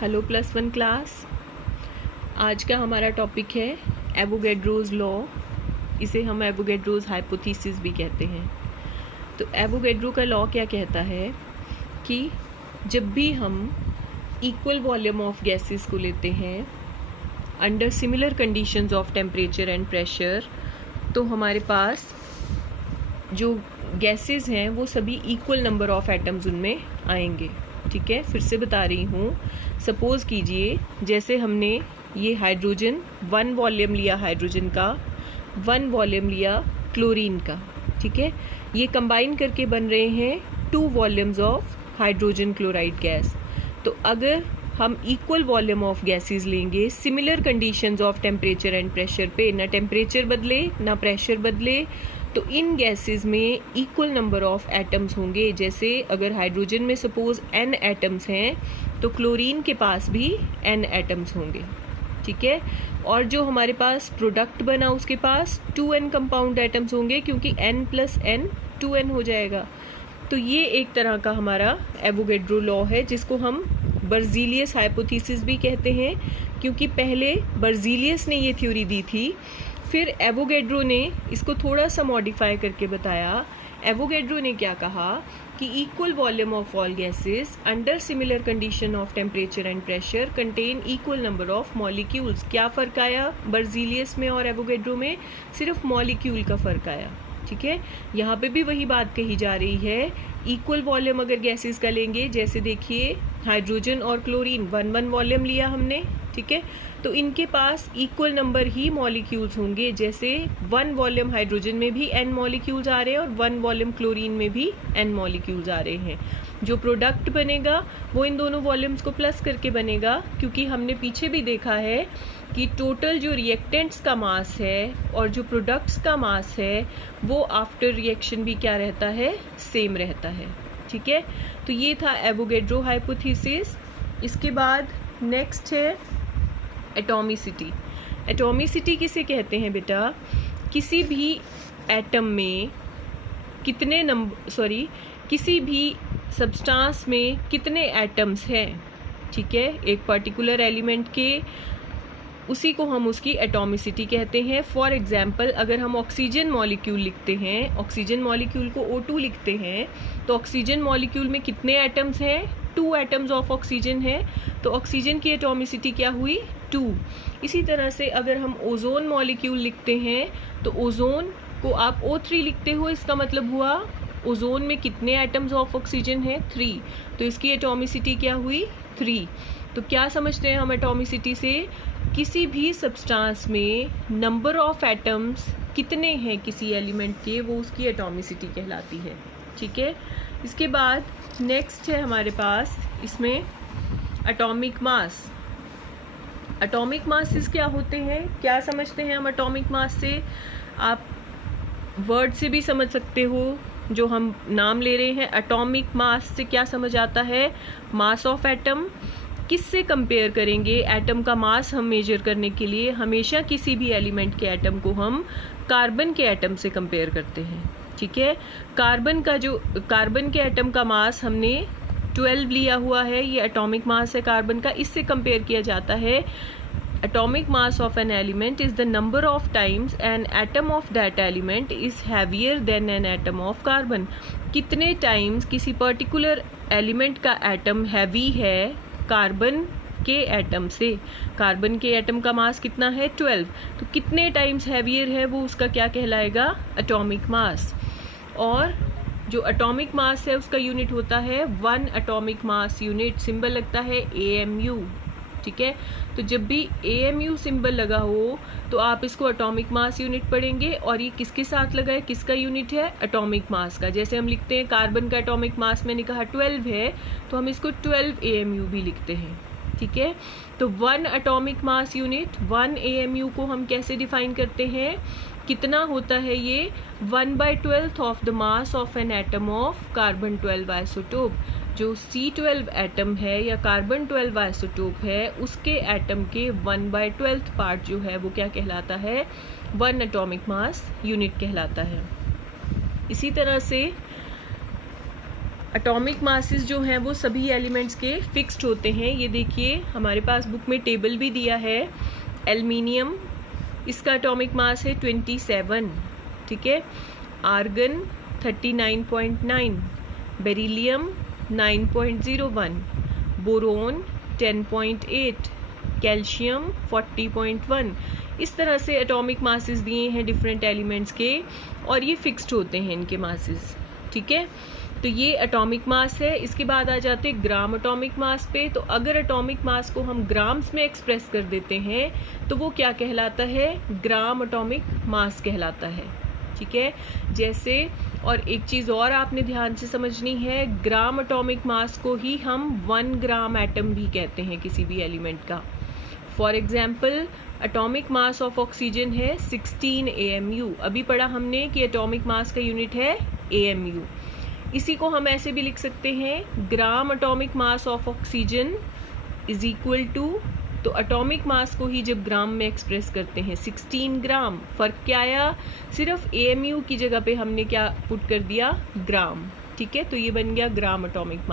Hello +1 class. आज का हमारा टॉपिक है एवोगैड्रोज लॉ। इसे हम एवोगैड्रोज हाइपोथेसिस भी कहते हैं। तो एवोगैड्रो का लॉ क्या कहता है कि जब भी हम इक्वल वॉल्यूम ऑफ गैसेस को लेते हैं under similar conditions of temperature and pressure, तो हमारे पास जो गैसेस हैं वो सभी इक्वल नंबर ऑफ एटम्स उनमें आएंगे। ठीक है, फिर से बता रही हूँ। सपोज कीजिए जैसे हमने ये हाइड्रोजन 1 वॉल्यूम लिया, हाइड्रोजन का 1 वॉल्यूम लिया क्लोरीन का। ठीक है, ये कंबाइन करके बन रहे हैं 2 volumes of hydrogen chloride gas. तो अगर हम इक्वल वॉल्यूम ऑफ गैसेस लेंगे similar conditions of temperature and pressure पे, ना टेम्परेचर बदले ना प्रेशर बदले, तो इन गैसेस में इक्वल नंबर ऑफ एटम्स होंगे। जैसे अगर हाइड्रोजन में सपोज n एटम्स हैं तो क्लोरीन के पास भी n एटम्स होंगे। ठीक है, और जो हमारे पास प्रोडक्ट बना उसके पास 2n कंपाउंड एटम्स होंगे, क्योंकि n + n 2n हो जाएगा। तो ये एक तरह का हमारा एवोगैड्रो लॉ है, जिसको हम बर्ज़ीलियस हाइपोथेसिस भी कहते हैं, क्योंकि पहले बर्ज़ीलियस ने ये थ्योरी दी थी, फिर एवोगैड्रो ने इसको थोड़ा सा मॉडिफाई करके बताया। एवोगैड्रो ने क्या कहा कि equal volume of all gases under similar condition of temperature and pressure contain equal number of molecules. क्या फ़र्क आया बर्ज़ीलियस में और एवोगैड्रो में? सिर्फ मॉलिक्यूल का फ़र्क आया। ठीक है, यहाँ पे भी वही बात कही जा रही है। इक्वल वॉल्यूम अगर गैसेस का लेंगे, जैसे देखिए हाइड्रोजन और क्लोरीन 1 वॉल्यूम लिया हमने। ठीक है, तो इनके पास इक्वल नंबर ही मॉलिक्यूल्स होंगे। जैसे 1 वॉल्यूम हाइड्रोजन में भी n मॉलिक्यूल्स आ रहे हैं और 1 वॉल्यूम क्लोरीन में भी n मॉलिक्यूल्स आ रहे हैं। जो प्रोडक्ट बनेगा वो इन दोनों वॉल्यूम्स को प्लस करके बनेगा, क्योंकि हमने पीछे भी देखा है कि टोटल जो रिएक्टेंट्स का मास है और जो प्रोडक्ट्स का मास है वो आफ्टर रिएक्शन भी क्या रहता है? सेम रहता है। ठीक है, तो ये था एवोगैड्रो हाइपोथेसिस। इसके बाद नेक्स्ट है एटॉमिसिटी। एटॉमिसिटी किसे कहते हैं बेटा? किसी भी एटम में किसी भी सब्सटेंस में कितने एटम्स हैं। ठीक है, एक पर्टिकुलर एलिमेंट के, उसी को हम उसकी एटॉमिसिटी कहते हैं। फॉर एग्जाम्पल अगर हम ऑक्सीजन मॉलिक्यूल लिखते हैं, ऑक्सीजन मॉलिक्यूल को O2 लिखते हैं, तो ऑक्सीजन मॉलिक्यूल में कितने एटम्स हैं? 2 एटम्स ऑफ ऑक्सीजन है, तो ऑक्सीजन की एटॉमिसिटी क्या हुई? 2। इसी तरह से अगर हम ओजोन मॉलिक्यूल लिखते हैं तो ओजोन को आप O3 लिखते हो, इसका मतलब हुआ ओजोन में कितने एटम्स ऑफ ऑक्सीजन है? 3। तो इसकी एटॉमिसिटी क्या हुई? 3। तो क्या समझते हैं हम एटॉमिसिटी से? किसी भी सब्सटेंस में नंबर ऑफ एटम्स कितने हैं किसी एलिमेंट के, वो उसकी एटॉमिसिटी कहलाती है। ठीक है, इसके बाद नेक्स्ट है हमारे पास इसमें एटॉमिक मास। एटॉमिक मासेस क्या होते हैं? क्या समझते हैं हम एटॉमिक मास से? आप वर्ड से भी समझ सकते हो, जो हम नाम ले रहे हैं। एटॉमिक मास से क्या समझ आता है? Mass of atom. किससे कंपेयर करेंगे? एटम का मास हम मेजर करने के लिए हमेशा किसी भी एलिमेंट के एटम को हम कार्बन के एटम से कंपेयर करते हैं। ठीक है, कार्बन के एटम का मास हमने 12 लिया हुआ है, ये एटॉमिक मास है कार्बन का। इससे कंपेयर किया जाता है atomic mass of an element is the number of times an atom of that element is heavier than an atom of carbon। कितने टाइम्स किसी पर्टिकुलर एलिमेंट का एटम हैवी है कार्बन के एटम से। कार्बन के एटम का मास कितना है? 12। तो कितने टाइम्स हैवियर है वो उसका क्या कहलाएगा? Atomic mass. और जो एटॉमिक मास है उसका यूनिट होता है 1 एटॉमिक मास यूनिट। सिंबल लगता है AMU। ठीक है, तो जब भी AMU सिंबल लगा हो तो आप इसको एटॉमिक मास यूनिट पढ़ेंगे। और ये किसके साथ लगा है? किसका यूनिट है? एटॉमिक मास का। जैसे हम लिखते हैं कार्बन का एटॉमिक मास मैंने कहा 12 है, तो हम इसको 12 AMU भी लिखते हैं। ठीक है, तो 1 एटॉमिक मास यूनिट 1 AMU को हम कैसे डिफाइन करते हैं? कितना होता है ये? 1/12 of the mass of an atom of carbon 12 isotope. जो C12 एटम है या कार्बन 12 आइसोटोप है, उसके एटम के 1/12 पार्ट जो है वो क्या कहलाता है? 1 एटॉमिक मास यूनिट कहलाता है। इसी तरह से एटॉमिक मासेस जो हैं वो सभी एलिमेंट्स के फिक्स्ड होते हैं। ये देखिए हमारे पास बुक में टेबल भी दिया है। एल्युमिनियम, इसका एटॉमिक मास है 27, ठीक है। Argon 39.9, beryllium 9.01, boron 10.8, calcium 40.1। इस तरह से एटॉमिक मासेस दिए हैं डिफरेंट एलिमेंट्स के, और ये फिक्स्ड होते हैं इनके मासेस, ठीक है। तो ये एटॉमिक मास है। इसके बाद आ जाते हैं ग्राम एटॉमिक मास पे। तो अगर एटॉमिक मास को हम ग्राम्स में एक्सप्रेस कर देते हैं तो वो क्या कहलाता है? ग्राम एटॉमिक मास कहलाता है, ठीक है। जैसे, और एक चीज़ और आपने ध्यान से समझनी है, ग्राम एटॉमिक मास को ही हम 1 ग्राम एटम भी कहते हैं किसी भी एलिमेंट का। For example, atomic mass of oxygen है 16 AMU। अभी पढ़ा हमने कि एटॉमिक मास का यूनिट है AMU। इसी को हम ऐसे भी लिख सकते हैं, gram atomic mass of oxygen is equal to, तो एटॉमिक मास को ही जब ग्राम में एक्सप्रेस करते हैं 16 ग्राम। फर्क क्या आया? सिर्फ AMU की जगह पे हमने क्या पुट कर दिया? ग्राम, ठीक है। तो ये बन गया ग्राम एटॉमिक मास।